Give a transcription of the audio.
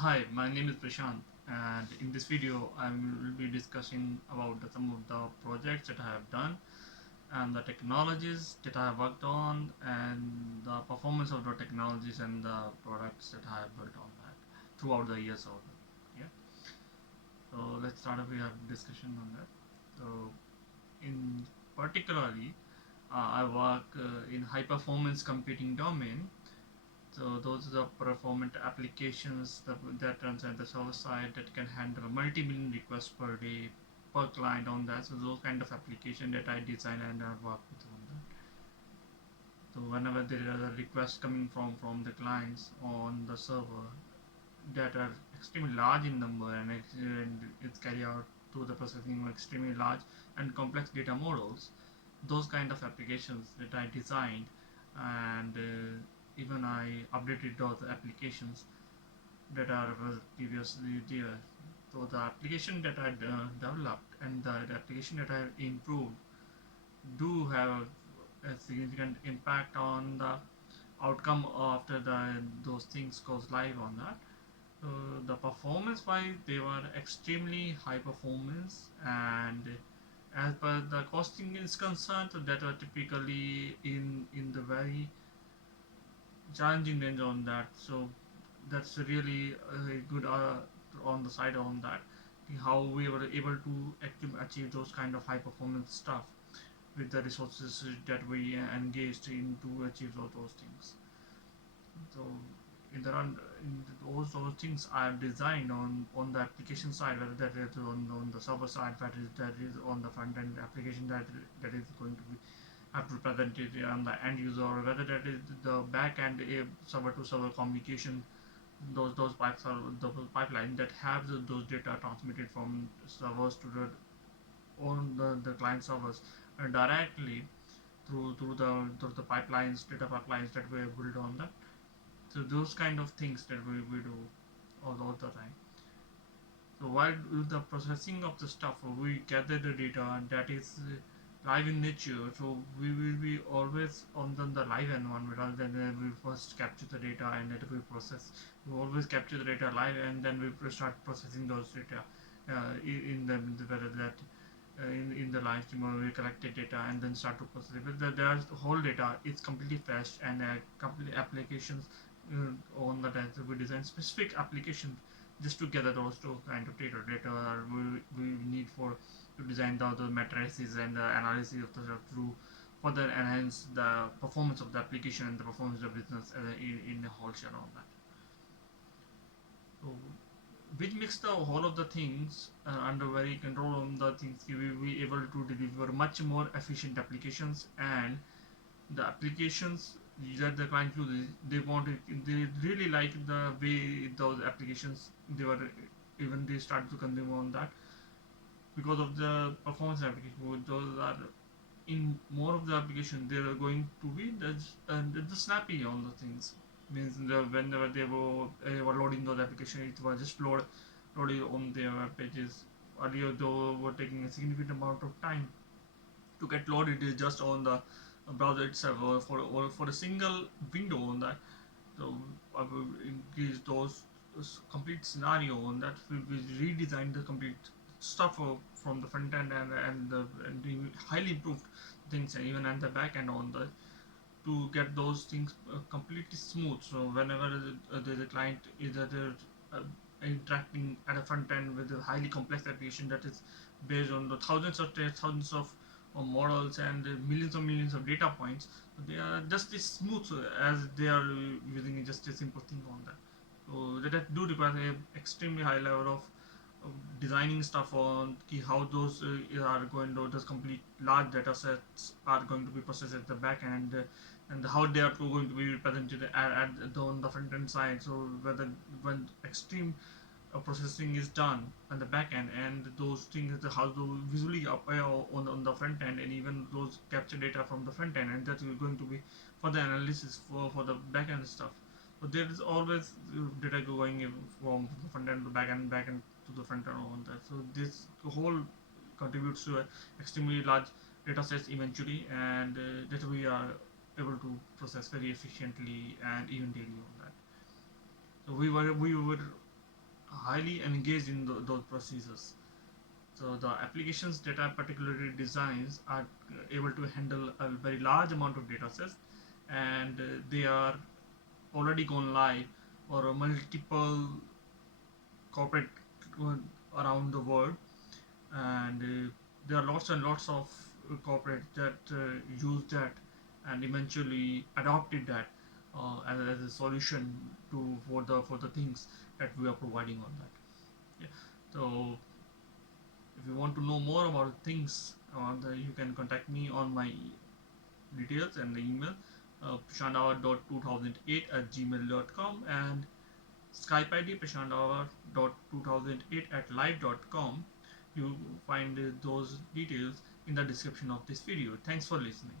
Hi, my name is Prashant, and in this video, I will be discussing about some of the projects that I have done and the technologies that I have worked on and the performance of the technologies and the products that I have built on that throughout the years of it. Yeah. So let's start up with a discussion on that. So in particularly, I work in high performance computing domain. So those are the performant applications that runs at the server side that can handle multi-million requests per day per client on that. So those kind of application that I design and I work with on that. So whenever there are requests coming from the clients on the server that are extremely large in number and it's carried out to the processing of extremely large and complex data models, those kind of applications that I designed and even I updated those applications that are previously there. So the application that I developed and the application that I improved do have a significant impact on the outcome after those things goes live on that. The performance wise, they were extremely high performance, and as per the costing is concerned, so that are typically in the very challenging range on that. So that's really good on the side on that. How we were able to achieve those kind of high performance stuff with the resources that we engaged in to achieve those things. So in the run, in those things are designed on the application side, whether that is on the server side, whether that is on the front end application that is going to be have to present it on the end user, or whether that is the back end server to server communication. Those pipes are the pipeline that have those data transmitted from servers to the on the client servers directly through the pipelines, data pipelines that we built on that. So those kind of things that we do all the time. So while with the processing of the stuff, we gather the data that is live in nature. So we will be always on the live environment rather than we first capture the data and then we process. We always capture the data live and then we start processing those data in the whether that in the live stream or we collected data and then start to process it. But there's the whole data. It's completely fresh and complete applications on the data. We design specific applications just to gather those two kind of data we need for to design the matrices and the analysis of the to further enhance the performance of the application and the performance of the business in a whole shell on that. So which makes the whole of the things under very control on the things we will be able to deliver much more efficient applications, and the applications that the client uses they want it, they really like the way those applications they were even they start to consume on that because of the performance application. Those are in more of the application they are going to be the snappy on the things means whenever they were loading those applications it was just loading on their web pages. Earlier though were taking a significant amount of time to get loaded is just on the browser itself or for a single window on that. So I will increase those complete scenario on that we redesign the complete stuff from the front end and the highly improved things and even at the back end on the to get those things completely smooth. So whenever the client is uh, interacting at a front end with a highly complex application that is based on the thousands of tests, thousands of models and millions of data points, they are just as smooth as they are using just a simple thing on that. So that do require a extremely high level of designing stuff on how those are going to those complete large data sets are going to be processed at the back end and how they are going to be represented on the front end side. So whether when extreme processing is done on the back end and those things how to visually appear on the front end and even those capture data from the front end and that is going to be for the analysis for the back end stuff. So there is always data going from the front end to back end to the front end on that. So this whole contributes to a extremely large data sets eventually and that we are able to process very efficiently and even daily on that. So we were highly engaged in those procedures. So the applications that are particularly designed are able to handle a very large amount of data sets, and they are already gone live or multiple corporate around the world, and there are lots and lots of corporates that use that and eventually adopted that as a solution to for the things that we are providing on that. Yeah. So if you want to know more about things, you can contact me on my details and the email prashanthour.2008@gmail.com, and Skype ID prashanthour.2008@live.com. You find those details in the description of this video. Thanks for listening.